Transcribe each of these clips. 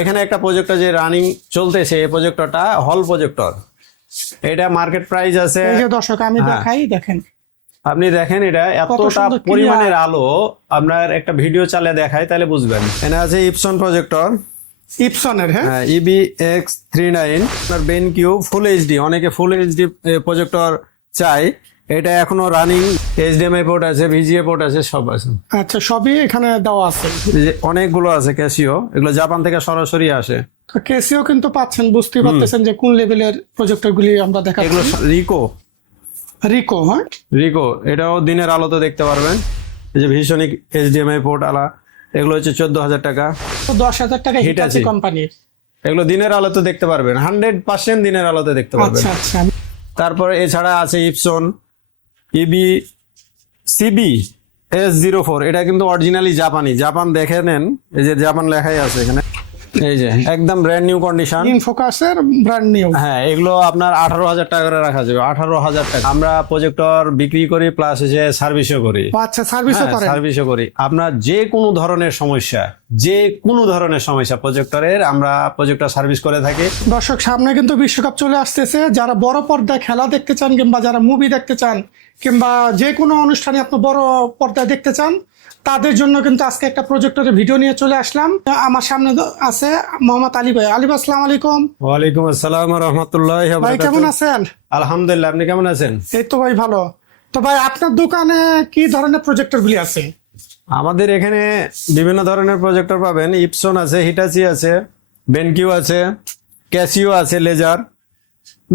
এখানে একটা প্রজেক্টর যে রানিং চলতেছে এই প্রজেক্টরটা হল প্রজেক্টর এটা মার্কেট প্রাইস আছে এই যে দর্শক আমি হ্যাঁ। দেখাই দেখেন। আপনি দেখেন এটা এতটা পরিমাণের আলো আপনার একটা ভিডিও চালিয়ে দেখায় তাহলে বুঝবেন। এখানে আছে ইপসন প্রজেক্টর ইপসনের হ্যাঁ? হ্যাঁ ইবি এক্স থ্রি নাইন আপনার বেন কিউ ফুল এইচডি অনেকে ফুল এইচডি প্রজেক্টর চাই। এটা এখনও রানিং এইচডিএমআই পোর্ট আছে ভিজিএ পোর্ট আছে সব আছে। আচ্ছা সবই এখানে দেওয়া আছে। যে অনেকগুলো আছে ক্যাসিও এগুলো জাপান থেকে সরাসরি আসে। তো কেসিও কিন্তু পাচ্ছেন বুঝতেই পারতেছেন যে কোন লেভেলের প্রজেক্টর গুলি আমরা দেখাচ্ছি। এগুলো রিকো রিকো হ্যাঁ? রিকো এটাও দিনের আলোতে দেখতে পারবেন। এই যে ভীষণিক এইচডিএমআই পোর্ট আলা এগুলো হচ্ছে চোদ্দ হাজার টাকা। তো দশ হাজার টাকা হিটাচি Hitachi। কোম্পানির এগুলো দিনের আলোতে দেখতে পারবেন হান্ড্রেড পার্সেন্ট দিনের আলোতে দেখতে পারবেন। আচ্ছা আচ্ছা। তারপরে এছাড়া আছে Epson EB CB S zero four এটা কিন্তু অরিজিনালি জাপানি জাপান দেখে নেন, এই যে জাপান লেখাই আছে এখানে। এই যে একদম ব্র্যান্ড নিউ কন্ডিশন ইনফোকাসের ব্র্যান্ড নিউ হ্যাঁ এগুলো আপনার আঠারো হাজার টাকা করে রাখা যাবে আঠারো হাজার টাকা। আমরা প্রজেক্টর বিক্রি করি প্লাস হচ্ছে সার্ভিসও করি। আচ্ছা সার্ভিসও করেন। সার্ভিসও করি। আপনার যে কোনো ধরনের সমস্যা যে কোনো ধরনের সমস্যা প্রজেক্টরের আমরা প্রজেক্টর সার্ভিস করে থাকি। দর্শক সামনে কিন্তু বিশ্বকাপ চলে আসতেছে। যারা বড় পর্দায় খেলা দেখতে চান কিংবা যারা মুভি দেখতে চান কিংবা যে কোনো অনুষ্ঠানে আপনি বড় পর্দায় দেখতে চান তাদের জন্য কিন্তু আজকে একটা প্রজেক্টরের ভিডিও নিয়ে চলে আসলাম। আমার সামনে আছে মোহাম্মদ আলী ভাই। আলী ভাই আসসালাম আলাইকুম। ওয়ালাইকুম আসসালাম রহমতুল্লাহ ভাই কেমন আছেন? আলহামদুলিল্লাহ আপনি কেমন আছেন? এই তো ভাই ভালো। তো ভাই আপনার দোকানে কি ধরনের প্রজেক্টর গুলি আছে? আমাদের এখানে বিভিন্ন ধরনের প্রজেক্টর পাবেন। ইপসন আছে হিটাচি আছে বেনকিউ আছে ক্যাসিও আছে লেজার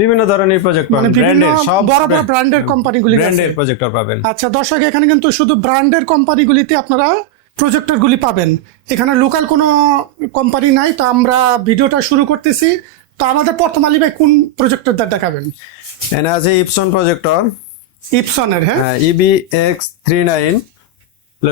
বিভিন্ন ধরনের প্রজেক্ট মানে পাবেন ব্র্যান্ডের সব বড় বড় ব্র্যান্ডের কোম্পানিগুলি ব্র্যান্ডের প্রজেক্টর পাবেন। আচ্ছা দর্শক এখানে কিন্তু শুধু ব্র্যান্ডের কোম্পানিগুলিতে আপনারা প্রজেক্টর গুলি পাবেন। এখানে লোকাল কোনো কোম্পানি নাই তো আমরা ভিডিওটা শুরু করতেছি। তো আমাদের প্রথম আলী ভাই কোন প্রজেক্টরটা দেখাবেন? এখানে আছে ইপসন প্রজেক্টর ইপসনের হ্যাঁ? ইবি এক্স থ্রি নাইন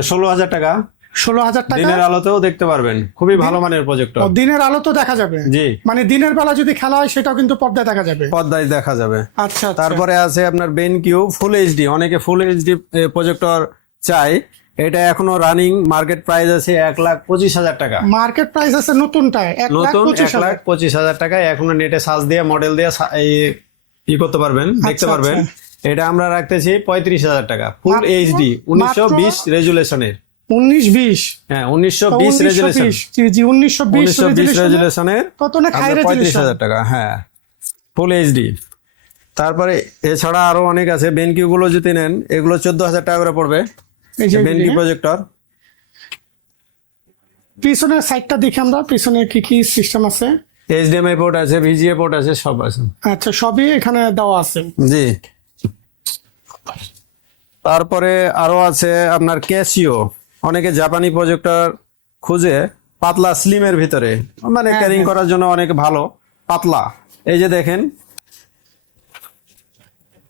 ষোলো হাজার টাকা। ষোলো হাজার টাকা? দিনের আলোতেও দেখতে পারবেন। খুবই ভালো মানের প্রজেক্টর দিনের আলো তো দেখা যাবে। জি। মানে দিনের বেলা যদি খেলা হয় সেটাও কিন্তু পর্দায় দেখা যাবে। পর্দায় দেখা যাবে। আচ্ছা আচ্ছা। তারপরে আছে আপনার বেন কিউ ফুল এইচডি অনেকে ফুল এইচডি প্রজেক্টর চাই। এটা এখনও রানিং মার্কেট প্রাইস আছে এক লাখ পঁচিশ হাজার টাকা। মার্কেট প্রাইস আছে নতুনটায় নতুন এক লাখ পঁচিশ হাজার টাকায় এখনও নেটে সার্চ দিয়ে মডেল দিয়ে ই করতে পারবেন দেখতে আচ্ছা, পারবেন। এটা আমরা রাখতেছি পঁয়ত্রিশ হাজার টাকা ফুল এইচডি উনিশশো বিশ রেজুলেশনের উনিশ বিশ। হ্যাঁ উনিশশো বিশ রেজুলেশন জি জি উনিশশো বিশ রেজুলেশনের কত না খাই পঁয়ত্রিশ হাজার টাকা হ্যাঁ। ফুল এইচডি তারপরে এছাড়া আরও অনেক আছে বেনকিউ গুলো যদি নেন এগুলো চোদ্দ হাজার টাকা করে পড়বে। বেনকি প্রজেক্টর পিছনের সাইডটা দেখি আমরা পিছনে কি কি সিস্টেম আছে? এইচডিএমআই পোর্ট আছে ভিজিএ পোর্ট আছে সব আছে। আচ্ছা সবই এখানে দেওয়া আছে। জি। তারপরে আরও আছে আপনার ক্যাসিও অনেকে জাপানি প্রজেক্টর খুঁজে পাতলা স্লিমের ভিতরে মানে ক্যারিং করার জন্য অনেক ভালো পাতলা। এই যে দেখেন।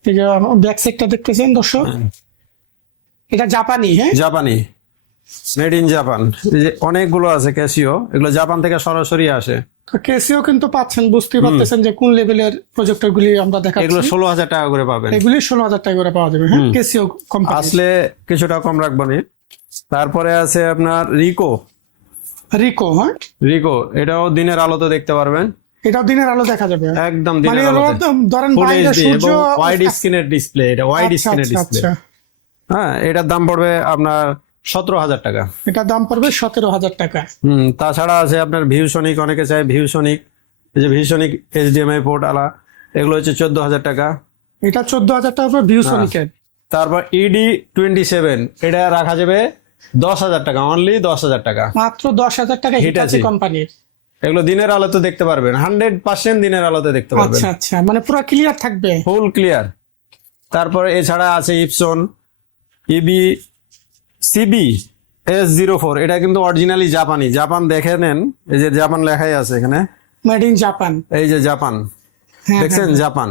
এই যে ব্যাক দেখতেছেন দর্শক? এটা জাপানি হ্যাঁ? জাপানি। মেড ইন জাপান এই যে অনেকগুলো আছে ক্যাসিও এগুলো জাপান থেকে সরাসরি আসে। তো কেসিও কিন্তু পাচ্ছেন বুঝতেই পারতেছেন যে কোন লেভেলের প্রজেক্টর গুলি আমরা দেখাচ্ছি। এগুলো ষোলো হাজার টাকা করে পাবেন। এগুলি ষোলো হাজার টাকা করে পাওয়া যাবে হ্যাঁ? কেসিও কোম্পানি আসলে কিছুটা কম রাখব নি তারপরে আছে আপনার রিকো। রিকো হ্যাঁ? রিকো এটাও দিনের আলোতে দেখতে পারবেন। এটা দিনের আলো দেখা যাবে। একদম মানে দিনের আলোতে। ধরেন বাইরে সূর্য ওয়াইড স্ক্রিনের ডিসপ্লে এটা ওয়াইড স্ক্রিনের ডিসপ্লে। হ্যাঁ এটার দাম পড়বে আপনার সতেরো হাজার টাকা। এটার দাম পড়বে সতেরো হাজার টাকা। হুম তাছাড়া আছে আপনার ভিউসনিক অনেকে চায় ভিউসনিক এই যে ভিউসনিক এইচডিএমআই পোর্ট আলা এগুলো হচ্ছে চোদ্দ হাজার টাকা। এটা চোদ্দ হাজার টাকা পড়বে ভিউ হ্যাঁ। তারপর ইডি টোয়েন্টি সেভেন এটা রাখা যাবে দশ হাজার টাকা অনলি দশ হাজার টাকা। মাত্র দশ হাজার টাকা। হিটাচি কোম্পানির এগুলো দিনের আলোতে দেখতে পারবেন হান্ড্রেড পার্সেন্ট দিনের আলোতে দেখতে পারবেন। আচ্ছা আচ্ছা মানে পুরো ক্লিয়ার থাকবে। ফুল ক্লিয়ার তারপরে এছাড়া আছে Epson EB CB S zero four এটা কিন্তু অরিজিনালি জাপানি জাপান দেখে নেন এই যে জাপান লেখাই আছে এখানে। মেড ইন জাপান এই যে জাপান হ্যাঁ দেখছেন? জাপান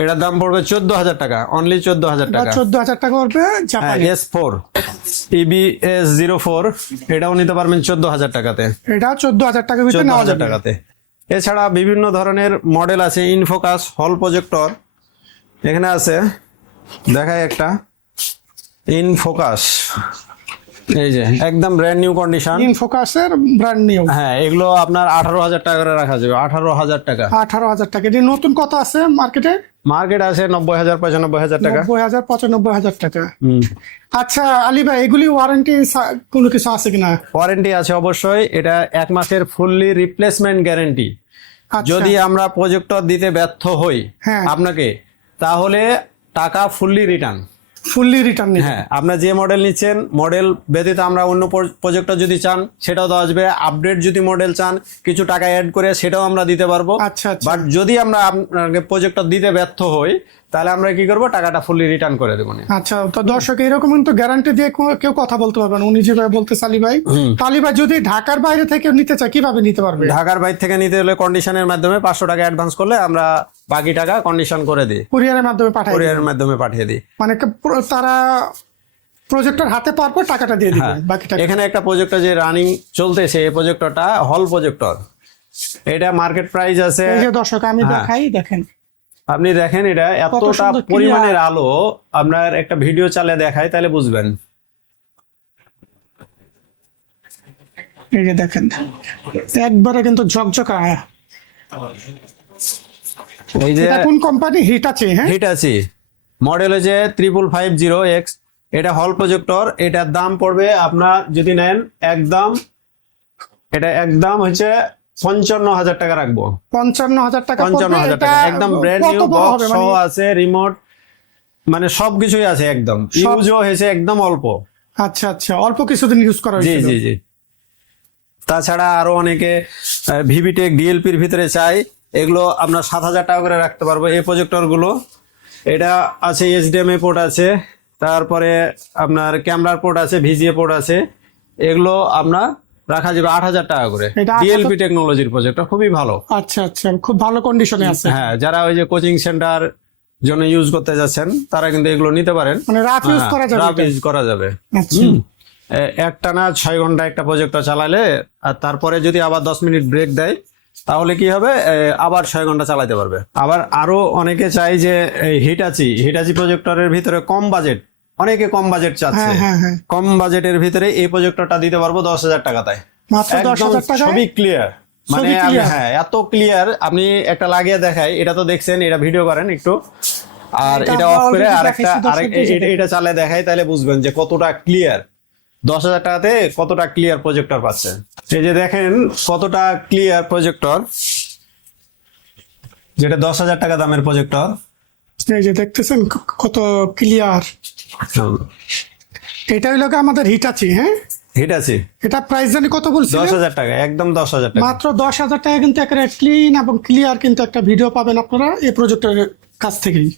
এটার দাম পড়বে চোদ্দ হাজার টাকা অনলি চোদ্দ হাজার টাকা। চোদ্দ হাজার টাকা পড়বে S four EB S zero four এটাও নিতে পারবেন চোদ্দ হাজার টাকাতে। এটা চোদ্দ হাজার টাকা চোদ্দ হাজার টাকাতে। এছাড়া বিভিন্ন ধরনের মডেল আছে ইনফোকাস হল প্রজেক্টর এখানে আছে দেখায় একটা ইনফোকাস এই যে একদম ব্র্যান্ড নিউ কন্ডিশন ইনফোকাসের ব্র্যান্ড নিউ হ্যাঁ এগুলো আপনার আঠারো হাজার টাকা করে রাখা যাবে আঠারো হাজার টাকা। আঠারো হাজার টাকা। এটি নতুন কত আছে মার্কেটে মার্কেট আছে নব্বই হাজার পঁচানব্বই হাজার টাকা। নব্বই হাজার পঁচানব্বই হাজার টাকা। হুম। আচ্ছা আলী ভাই এগুলি ওয়ারেন্টি কোনো কিছু আছে কিনা? ওয়ারেন্টি আছে অবশ্যই। এটা এক মাসের ফুললি রিপ্লেসমেন্ট গ্যারেন্টি যদি আমরা প্রজেক্টর দিতে ব্যর্থ হই হ্যাঁ। আপনাকে তাহলে টাকা ফুললি রিটার্ন ফুললি রিটার্ন হ্যাঁ আপনার যে মডেল নিচ্ছেন মডেল ব্যতীত আমরা অন্য প্রজেক্টটা যদি চান সেটাও দেওয়া আসবে। আপডেট যদি মডেল চান কিছু টাকা অ্যাড করে সেটাও আমরা দিতে পারব। আচ্ছা আচ্ছা। বাট যদি আমরা আপনাকে প্রজেক্টটা দিতে ব্যর্থ হই তাহলে আমরা কি করব? টাকাটা ফুললি রিটার্ন করে দেবো। আচ্ছা তো দর্শক এরকম কিন্তু গ্যারান্টি দিয়ে কেউ কথা বলতে পারবে না। উনি যেভাবে বলতে আলী ভাই আলী ভাই যদি ঢাকার বাইরে থেকে নিতে চায় কীভাবে নিতে পারবে? ঢাকার বাইরে থেকে নিতে হলে কন্ডিশনের মাধ্যমে পাঁচশো টাকা অ্যাডভান্স করলে আমরা বাকি টাকা কন্ডিশন করে দিই। কুরিয়ারের মাধ্যমে পাঠায় কোরিয়ারের মাধ্যমে পাঠিয়ে দিই। মানে তারা প্রজেক্টর হাতে পাওয়ার পর টাকাটা দিয়ে দিবে হ্যাঁ। বাকি টাকা। এখানে একটা প্রজেক্টর যে রানিং চলতেছে এই প্রজেক্টরটা হল প্রজেক্টর এটা মার্কেট প্রাইস আছে এই যে দর্শক আমি হ্যাঁ। দেখাই দেখেন। আপনি দেখেন এটা এতটা পরিমাণের আলো আপনার একটা ভিডিও চালে দেখায় তাহলে বুঝবেন। এই যে দেখেন একবারে কিন্তু ঝকঝকা এই যে কোন কোম্পানি হিট আছে হ্যাঁ? হিট আছে মডেল হচ্ছে ত্রিপুল ফাইভ জিরো এক্স এটা হল প্রজেক্টর এটার দাম পড়বে আপনার যদি নেন একদম এটা একদম হচ্ছে পঞ্চান্ন হাজার টাকা রাখব। পঞ্চান্ন হাজার টাকা পঞ্চান্ন হাজার টাকা একদম ব্র্যান্ড নিউ বক্স সহ আছে রিমোট মানে সবকিছুই আছে একদম। ইউজও হয়েছে একদম অল্প। আচ্ছা আচ্ছা অল্প কিছুদিন ইউজ করা জি জি জি। তাছাড়া আরও অনেকে ভিভিটেক ডিএলপির ভিতরে চাই এগুলো আপনার সাত হাজার টাকা করে রাখতে পারব এই প্রজেক্টরগুলো এটা আছে এইচডিএমআই পোর্ট আছে তারপরে আপনার ক্যামেরার পোর্ট আছে ভিজিএ পোর্ট আছে এগুলো আপনার রাখা যাবে আট হাজার টাকা করে। এটা 8,000 ডিএলপি টেকনোলজির প্রজেক্টর খুবই ভালো। আচ্ছা আচ্ছা খুব ভালো কন্ডিশনে আছে। হ্যাঁ যারা ওই যে কোচিং সেন্টার জন্য ইউজ করতে যাচ্ছেন তারা কিন্তু এগুলো নিতে পারেন। মানে রাফ ইউজ হ্যাঁ, করা যাবে রাফ ইউজ করা যাবে। আচ্ছা। একটা না ছয় ঘণ্টা একটা প্রজেক্টর চালালে আর তারপরে যদি আবার দশ মিনিট ব্রেক দেয় তাহলে কি হবে? আবার ছয় ঘণ্টা চালাতে পারবে। আবার আরও অনেকে চাই যে হিটাচি হিটাচি প্রজেক্টরের ভিতরে কম বাজেট অনেকে কম বাজেট চাচ্ছে। হ্যাঁ হ্যাঁ হ্যাঁ। কম বাজেটের ভিতরে এই প্রজেক্টরটা দিতে পারব দশ হাজার টাকায়। মাত্র দশ হাজার টাকা ছবি ক্লিয়ার মানে? হ্যাঁ এত ক্লিয়ার আপনি একটা লাগিয়ে দেখাই এটা তো দেখছেন এটা ভিডিও করেন একটু। আর এটা অফ করে আরেক দর্শকদের এটা- এটা চালে দেখাই তাহলে বুঝবেন যে কতটা ক্লিয়ার দশ হাজার টাকাতে কতটা ক্লিয়ার প্রজেক্টর পাচ্ছেন। এই যে দেখেন কতটা ক্লিয়ার প্রজেক্টর যেটা দশ হাজার টাকা দামের প্রজেক্টর যে দেখতেছেন কত ক্লিয়ার এটা হইল আমাদের হিট আছে হ্যাঁ? হিট আছে এটা প্রাইস জানি কত বলছি দশ হাজার টাকা একদম দশ হাজার টাকা। মাত্র দশ হাজার টাকা কিন্তু একেবারে ক্লিন এবং ক্লিয়ার কিন্তু একটা ভিডিও পাবেন আপনারা এই প্রজেক্টের কাছ থেকেই।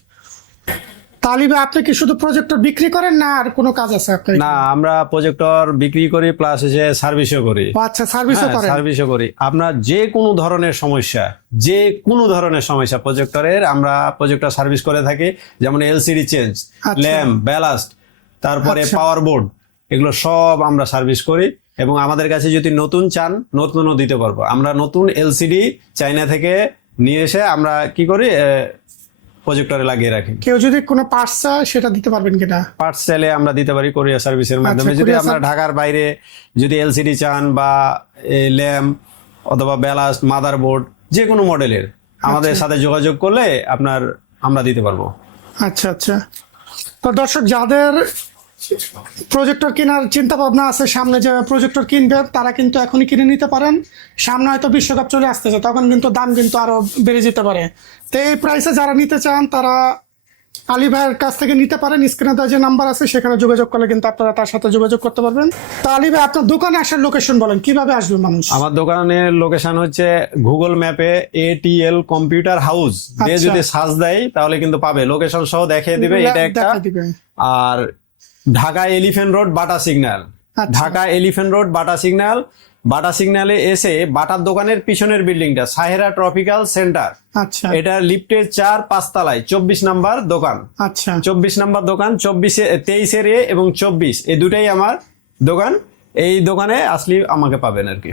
তালিবে আপনি কি শুধু প্রজেক্টর বিক্রি করেন না আর কোনো কাজ আছে আপনার না আমরা প্রজেক্টর বিক্রি করি প্লাস হচ্ছে সার্ভিসও করি। আচ্ছা সার্ভিসও করেন? সার্ভিসও করি। আপনার যে কোনো ধরনের সমস্যা যে কোনো ধরনের সমস্যা প্রজেক্টরের আমরা প্রজেক্টর সার্ভিস করে থাকি যেমন এলসিডি চেঞ্জ আচ্ছা। ল্যাম্প ব্যালাস্ট তারপরে আচ্ছা। পাওয়ার বোর্ড এগুলো সব আমরা সার্ভিস করি এবং আমাদের কাছে যদি নতুন চান নতুনও দিতে পারব। আমরা নতুন এলসিডি চাইনা থেকে নিয়ে এসে আমরা কি করি প্রজেক্টরে লাগিয়ে রাখি। কেউ যদি কোনো পার্টস চায় সেটা দিতে পারবেন কিনা পার্টস চাইলে আমরা দিতে পারি কোরিয়ার সার্ভিসের মাধ্যমে। যদি আপনারা ঢাকার বাইরে যদি এলসিডি চান বা ল্যাম্প অথবা ব্যালাস্ট মাদারবোর্ড যে কোনো মডেলের আমাদের সাথে যোগাযোগ করলে আপনার আমরা দিতে পারব। আচ্ছা আচ্ছা। তো দর্শক যাদের প্রজেক্টর কেনার চিন্তা ভাবনা আছে সামনে যে প্রজেক্টর কিনবে তারা কিন্তু এখনই কিনে নিতে পারেন। সামনে হয়তো বিশ্বকাপ চলে আসতেছে তখন কিন্তু দাম কিন্তু আরও বেড়ে যেতে পারে। তো এই প্রাইসে যারা নিতে চান তারা আলী ভাইয়ের কাছ থেকে নিতে পারেন। স্ক্রিনে দেওয়া যে নাম্বার আছে সেখানে যোগাযোগ করলে কিন্তু আপনারা তার সাথে যোগাযোগ করতে পারবেন। তো আলী ভাই আপনার দোকানে আসার লোকেশন বলেন কীভাবে আসবে মানুষ? আমার দোকানের লোকেশন হচ্ছে গুগল ম্যাপে এটিএল কম্পিউটার হাউস দিয়ে। যদি সার্চ দেয় তাহলে কিন্তু পাবে। লোকেশন সহ দেখিয়ে দিবে এটা একটা। আর Dhaka elephant road Bata signal. আচ্ছা। Dhaka elephant road Bata signal. Bata সিগন্যালে এসে বাটার দোকানের পিছনের বিল্ডিংটা সাহেরা ট্রপিক্যাল সেন্টার। আচ্ছা। এটা লিফটের চার পাঁচতলায় চব্বিশ নাম্বার দোকান। আচ্ছা। চব্বিশ নাম্বার দোকান চব্বিশে তেইশের এ এবং চব্বিশ। এই দুটাই আমার দোকান। এই দোকানে আসলে আমাকে পাবেন আর কি।